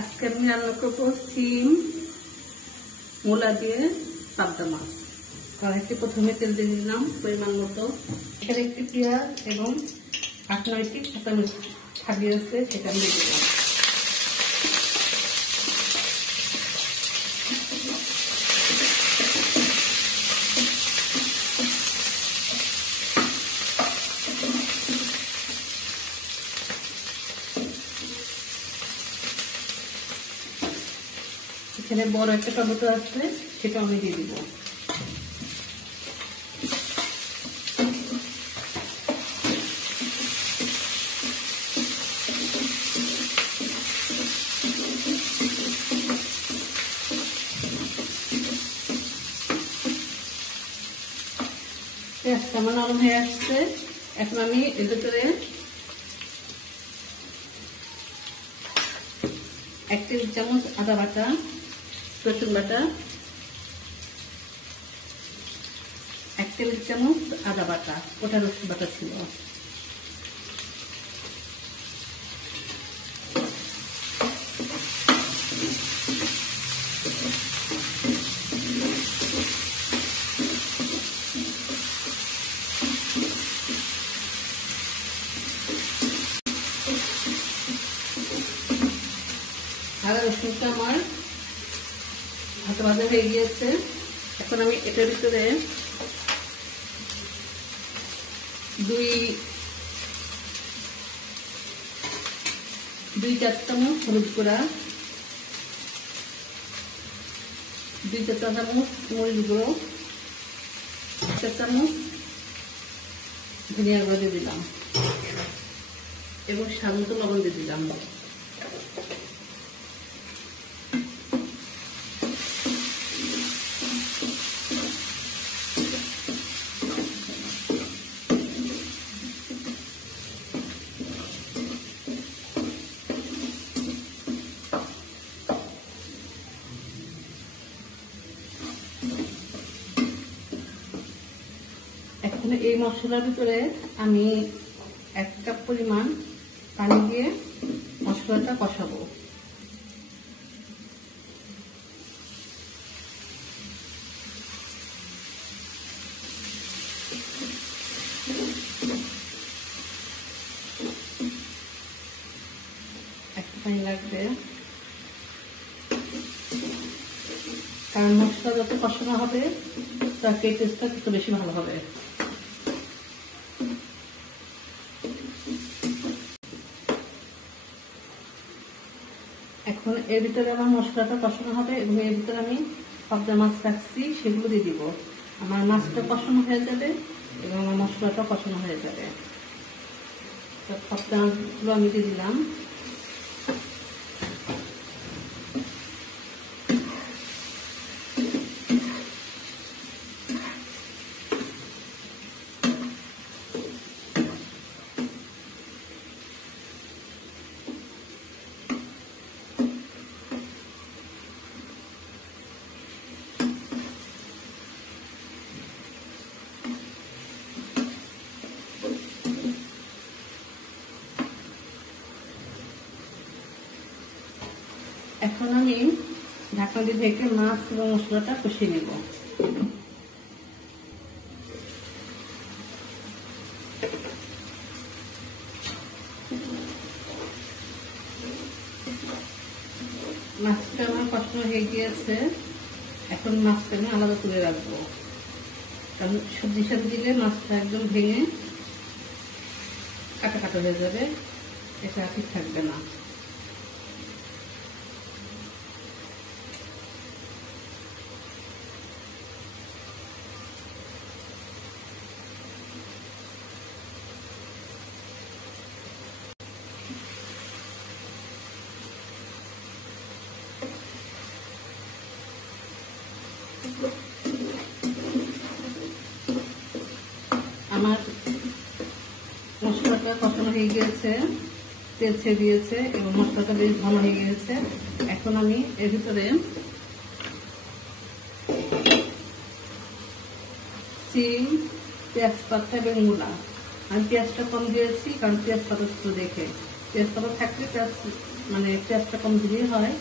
আজকে আমি রান্না করবো সিম মূলা দিয়ে পাবদা মাছ। কড়াইতে প্রথমে তেল দিয়ে দিলাম পরিমাণ মতো। এখানে একটি পেঁয়াজ এবং 8-9টি কাঁচামরিচ ছাড়িয়ে আছে, সেটা আমি দিয়ে দিলাম। এখানে বড় একটা টমেটো আছে, সেটা আমি দিয়ে দিব। পেঁয়াজটা আমার নরম হয়ে আসছে। এখন আমি এর ভিতরে 1 টেবিল চামচ আদা বাটা, রসুন বাটা, 1 টেবিল চামচ আদা বাটা, ওটা রসুন বাটা ছিল। আদা রসুনটা আমার ভাজা ভাজা হয়ে গিয়েছে। এখন আমি এটার ভিতরে 2-4 চামচ হলুদ গুঁড়া, 2 চা চামচ মরিচ গুঁড়ো, 1 চা চামচ ধনিয়া গুঁড়ো দিয়ে দিলাম এবং স্বাদ মতো লবণ দিয়ে দিলাম। এখন এই মশলার ভিতরে আমি 1 কাপ পরিমাণ পানি দিয়ে মশলাটা কষাবো। একটু পানি লাগবে, কারণ মশলা যত কষানো হবে তার টেস্টটা তত বেশি ভালো হবে। এখন এর ভিতরে আমার মশলাটা কষানো হবে এবং এর ভিতরে আমি পাবদা মাছ রাখছি, সেগুলো দিয়ে দিব। আমার মাছটা কষানো হয়ে যাবে এবং আমার মশলাটা কষানো হয়ে যাবে। পাবদা মাছগুলো আমি দিয়ে দিলাম। এখন আমি ঢাকনা দিয়ে ঢেকে মাছ এবং মশলাটা কষিয়ে নেব। মাছটা আমার কষানো হয়ে গিয়েছে। এখন মাছটা আমি আলাদা করে রাখবো, কারণ সবজির সাথে দিলে মাছটা একদম ভেঙে কাটা কাটা হয়ে যাবে, এটা ঠিক থাকবে না। আমার মশলাটা কষানো হয়ে গিয়েছে, তেল ছেড়ে দিয়েছে এবং মশলাটা বেশ ভালো হয়ে গিয়েছে। এখন আমি এর ভিতরে সিম, পেঁয়াজ পাতা এবং মূলা, আমি পেঁয়াজটা কম দিয়েছি কারণ পেঁয়াজ পাতা ছোট দেখে, পেঁয়াজ পাতা থাকলে পেঁয়াজ মানে পেঁয়াজটা কম দিলেই হয়,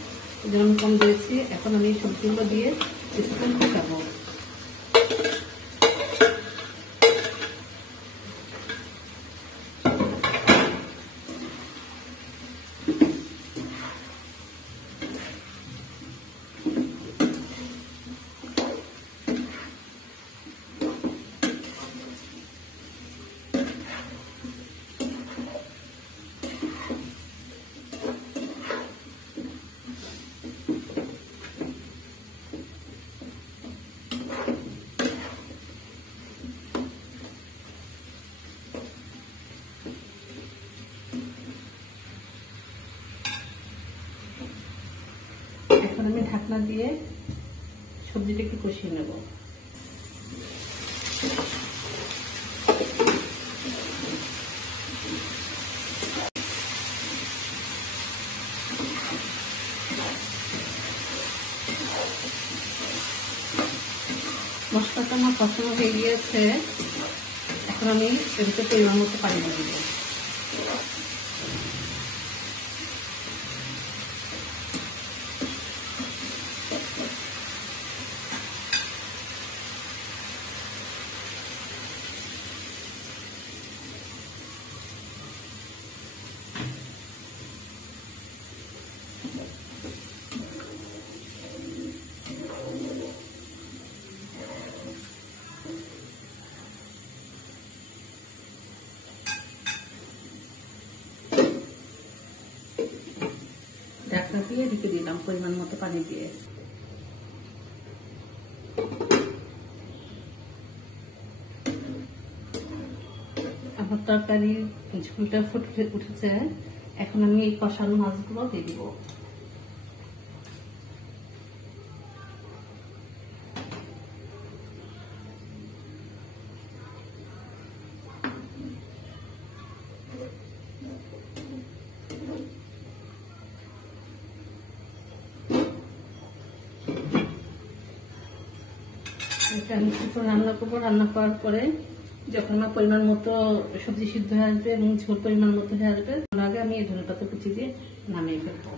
যেমন কম দিয়েছি। এখন আমি সবজিগুলো দিয়ে কিছুক্ষণ ফুটাবো। এখন আমি ঢাকনা দিয়ে সবজিটা একটু কষিয়ে নেব। মশলাটা আমার কষানো হয়ে গিয়েছে। এখন আমি এদিকে পরিমাণ মতো পানি দিয়ে দেবো। ঢাকনা দিয়ে ঢেকে দিলাম পরিমাণ মতো পানি দিয়ে। আমার তরকারির ঝোলটা ফুটে উঠেছে। এখন আমি এই কষানো মাছগুলো দিয়ে দিব। এটা আমি কিছুক্ষণ রান্না করবো। রান্না করার পরে যখন আমার পরিমাণ মতো সবজি সিদ্ধ হয়ে আসবে এবং ঝোল পরিমাণ মতো হয়ে আসবে, তার আগে আমি এই ধনেপাতা কুচি দিয়ে নামিয়ে ফেলবো।